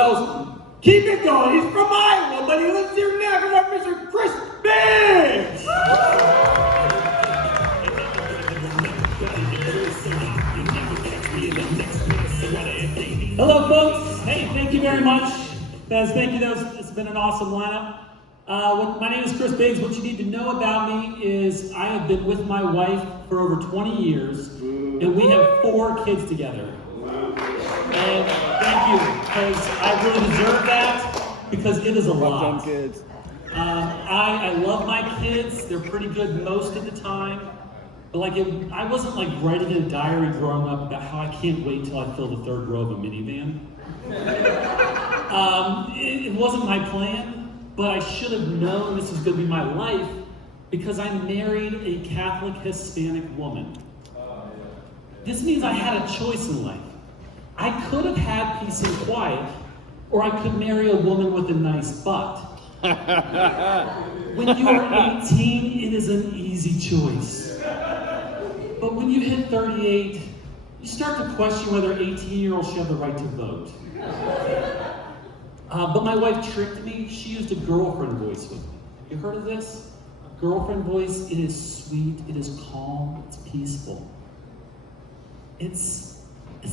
goes, keep it going. He's from Iowa, but he lives here now. Give up Mr. Chris Biggs. Hello, folks. Hey, thank you very much. Guys, thank you. It's been an awesome lineup. My name is Chris Biggs. What you need to know about me is I have been with my wife for over 20 years, and we have 4 kids together. And thank you, because I really deserve that, because it is a lot. I love my kids. They're pretty good most of the time. But I wasn't writing in a diary growing up about how I can't wait till I fill the 3rd row of a minivan. It wasn't my plan, but I should have known this was going to be my life because I married a Catholic Hispanic woman. This means I had a choice in life. I could have had peace and quiet, or I could marry a woman with a nice butt. When you are 18, it is an easy choice. But when you hit 38, you start to question whether 18-year-olds should have the right to vote. But my wife tricked me. She used a girlfriend voice with me. Have you heard of this? A girlfriend voice, it is sweet, it is calm, it's peaceful. It's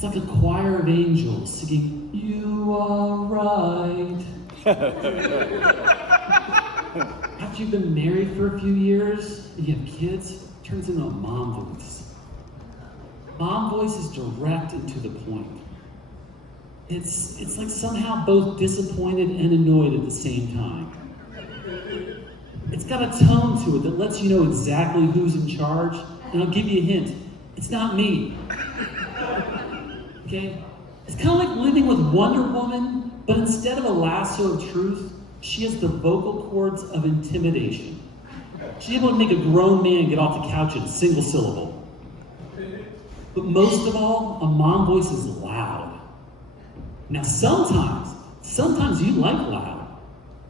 like a choir of angels singing, "You are right." After you've been married for a few years and you have kids, it turns into a mom voice. Mom voice is direct and to the point. It's like somehow both disappointed and annoyed at the same time. It's got a tone to it that lets you know exactly who's in charge, and I'll give you a hint. It's not me. Okay? It's kind of like living with Wonder Woman, but instead of a lasso of truth, she has the vocal cords of intimidation. She's able to make a grown man get off the couch in a single syllable. But most of all, a mom voice is loud. Now sometimes you like loud.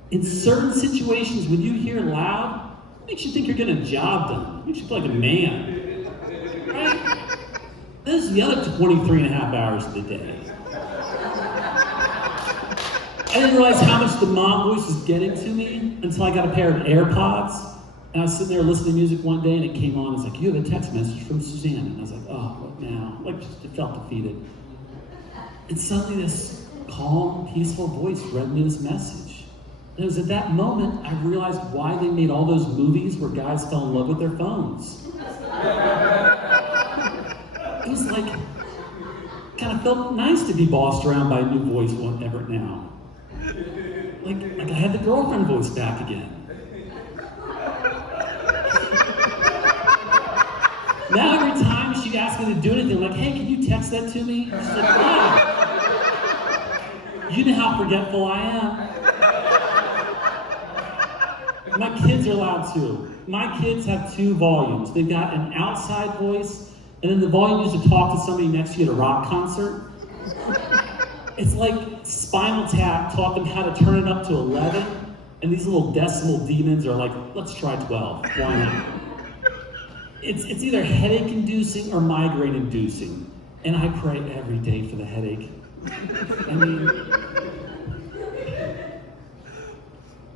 In certain situations, when you hear loud, it makes you think you're getting a job done. It makes you feel like a man. Right? This is the other 23 and a half hours of the day. I didn't realize how much the mom voice was getting to me until I got a pair of AirPods. And I was sitting there listening to music one day and it came on. It's like, you have a text message from Suzanne. And I was like, oh, what now? It felt defeated. And suddenly this calm, peaceful voice read me this message. And it was at that moment I realized why they made all those movies where guys fell in love with their phones. It was like, kind of felt nice to be bossed around by a new voice whenever now. Like I had the girlfriend voice back again. Now every time she asks me to do anything, like, hey, can you text that to me? She's like, wow. You know how forgetful I am. My kids are loud too. My kids have 2 volumes. They've got an outside voice, and then the volume used to talk to somebody next to you at a rock concert. It's like Spinal Tap taught them how to turn it up to 11, and these little decimal demons are like, let's try 12. Why not? It's either headache-inducing or migraine-inducing, and I pray every day for the headache. I mean,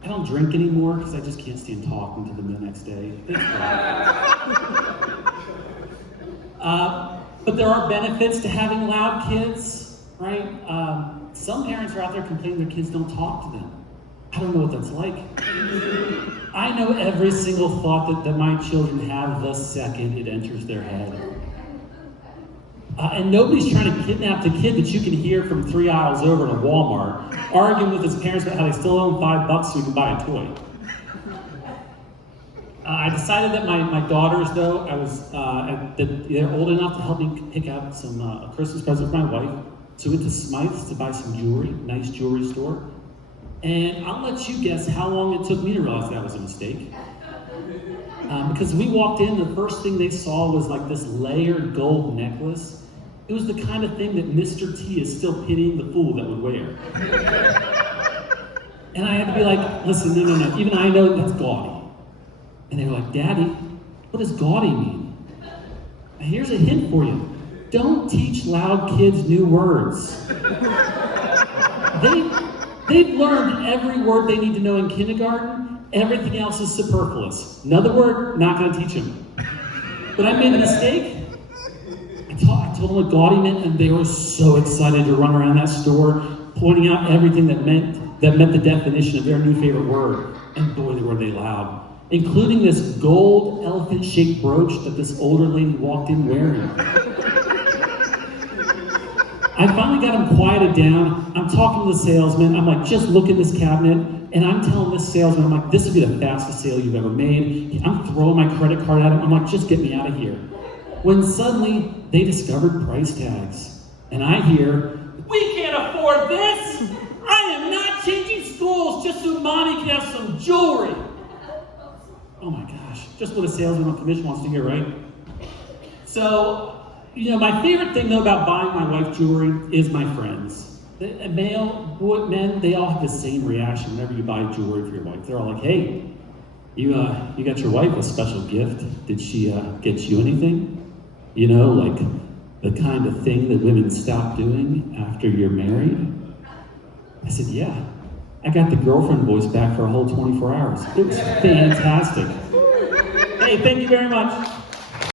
I don't drink anymore because I just can't stand talking to them the next day. But there are benefits to having loud kids, right? Some parents are out there complaining their kids don't talk to them. I don't know what that's like. I know every single thought that my children have the second it enters their head. And nobody's trying to kidnap the kid that you can hear from 3 aisles over in a Walmart, arguing with his parents about how they still owe him $5 so he can buy a toy. I decided that my daughters, though, they're old enough to help me pick out some a Christmas present for my wife. So we went to Smythe's to buy some jewelry, nice jewelry store. And I'll let you guess how long it took me to realize that was a mistake. Because we walked in, the first thing they saw was like this layered gold necklace. It was the kind of thing that Mr. T is still pitying the fool that would wear. And I had to be like, listen, no, even I know that's gaudy. And they were like, Daddy, what does gaudy mean? Now, here's a hint for you. Don't teach loud kids new words. They've learned every word they need to know in kindergarten. Everything else is superfluous. Another word, not going to teach them. But I made a mistake. I told them what gaudy meant, and they were so excited to run around that store, pointing out everything that meant the definition of their new favorite word. And boy, were they loud. Including this gold elephant-shaped brooch that this older lady walked in wearing. I finally got him quieted down. I'm talking to the salesman. I'm like, just look in this cabinet. And I'm telling this salesman, I'm like, this would be the fastest sale you've ever made. I'm throwing my credit card at him. I'm like, just get me out of here. When suddenly they discovered price tags. And I hear, we can't afford this. I am not changing schools just so mommy can have some jewelry. Oh my gosh, just what a salesman on commission wants to hear, right? So, my favorite thing though about buying my wife jewelry is my friends. Men, they all have the same reaction whenever you buy jewelry for your wife. They're all like, hey, you got your wife a special gift. Did she get you anything? Like the kind of thing that women stop doing after you're married? I said, yeah. I got the girlfriend voice back for a whole 24 hours. It was fantastic. Hey, thank you very much.